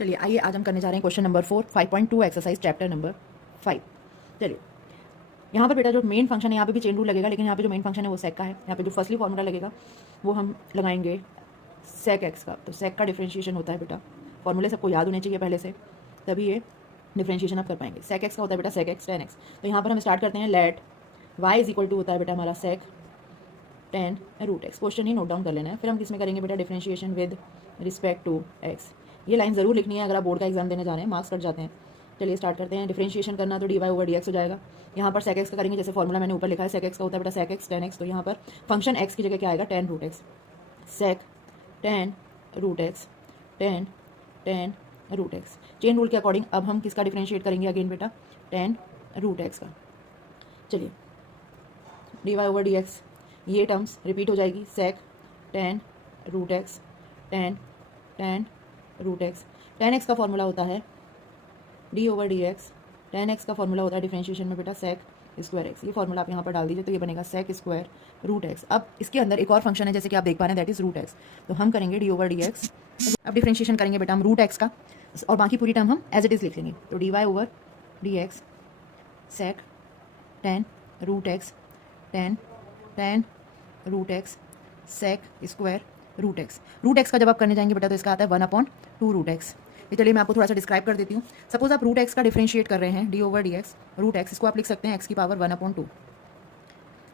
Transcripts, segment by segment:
चलिए आइए आज हम करने जा रहे हैं question number 4 5.2 exercise chapter number 5। चलिए यहाँ पर बेटा जो मेन फंक्शन है यहाँ पे भी चेन रूल लगेगा, लेकिन यहाँ पे जो मेन फंक्शन है वो सेक का है। यहाँ पे जो फर्स्टली फॉर्मूला लगेगा वो हम लगाएंगे सेक एक्स का। तो सेक का डिफ्रेंशिएशन होता है बेटा, फॉर्मूले सबको याद होने चाहिए पहले से, तभी ये डिफ्रेंशिएशन आप कर पाएंगे। सेक एक्स का होता है बेटा सेक एक्स टेन एक्स। तो यहाँ पर हम स्टार्ट करते हैं let Y is equal to होता है बेटा हमारा sec tan root X. Question ही नोट डाउन कर लेना है। फिर हम किस में करेंगे बेटा differentiation with respect to X. ये लाइन ज़रूर लिखनी है अगर आप बोर्ड का एग्जाम देने जा रहे हैं, मार्क्स कट जाते हैं। चलिए स्टार्ट करते हैं। डिफ्रेंशिएशन करना तो D Y over D X हो जाएगा। यहाँ पर सेक एक्स का करेंगे, जैसे फॉर्मूला मैंने ऊपर लिखा है सेक एक्स का होता है बेटा सेक एक्स टेन एक्स। तो यहाँ पर फंक्शन एक्स की जगह क्या आएगा, tan root x. Sec tan root x tan tan root x. Chain rule के अकॉर्डिंग अब हम किसका डिफ्रेंशिएट करेंगे अगेन बेटा, टेन रूट एक्स का। चलिए d Y over D x, ये टर्म्स रिपीट हो जाएगी। Sec tan root x tan tan root x. Tan x का फॉर्मूला होता है d over D x. Tan x का फॉर्मूला होता है डिफ्रेंशिएशन में बेटा सेक स्क्वायर एक्स। ये फॉर्मूला आप यहाँ पर डाल दीजिए तो ये बनेगा सेक स्क्वायर रूट एक्स। अब इसके अंदर एक और फंक्शन है जैसे कि आप देख पा रहे हैं, दैट इज रूट एक्स। तो हम करेंगे डी ओवर डी एक्स। अब डिफ्रेंशिएशन करेंगे बेटा हम रूट एक्स का, और बाकी पूरी टर्म हम एज इट इज़ लिख लेंगे। तो D Y over D X sec tan root x tan tan root x sec square root X. Root x का जब आप करने जाएंगे बेटा तो इसका आता है 1/2 रूट एक्स। ये चलिए मैं आपको थोड़ा सा डिस्क्राइब कर देती हूँ। सपोज आप रूट एक्स का डिफ्रेंशिएट कर रहे हैं D over D X root X, इसको आप लिख सकते हैं एक्स की पावर 1/2।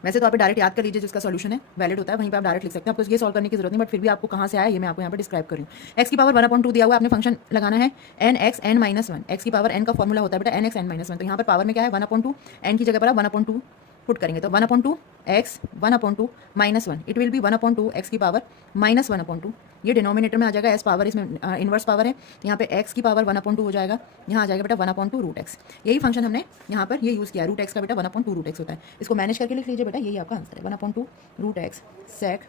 वैसे तो आप डायरेक्ट याद कर लीजिए, जिसका सॉल्यूशन है वैलिड होता है वहीं पे आप डायरेक्ट लिख सकते हैं, आपको ये सॉल्व करने की जरूरत नहीं। बट फिर भी आपको कहाँ से आया ये मैं आपको यहाँ पर डिस्क्राइब करूँ। एक्स की पावर 1/2 दिया हुआ है, आपने फंक्शन लगाना है N X N minus one. X की पावर एन का फॉर्मूला होता है बेटा N X N minus one. तो यहाँ पर पावर में क्या है 1/2, एन की जगह पर आप 1/2 पुट करेंगे तो 1/2 x 1/2 minus one, it will be 1/2 x की पावर माइनस 1/2। ये डिनोमिनेटर में आ जाएगा, एस पावर इसमें इनवर्स पावर है। यहाँ पे एक्स की पावर 1/2 हो जाएगा, यहाँ आ जाएगा बेटा 1/2 रूट एक्स। यही फंक्शन हमने यहाँ पर ये यूज़ किया, रूट एक्स का बेटा 1/2 रूट एक्स होता है। इसको मैनेज करके लिख लीजिए बेटा, यही आपका आंसर है 1/2 root x sec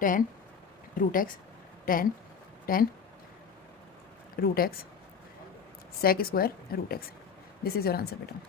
tan root x tan tan root x sec square root X. This is your answer बेटा।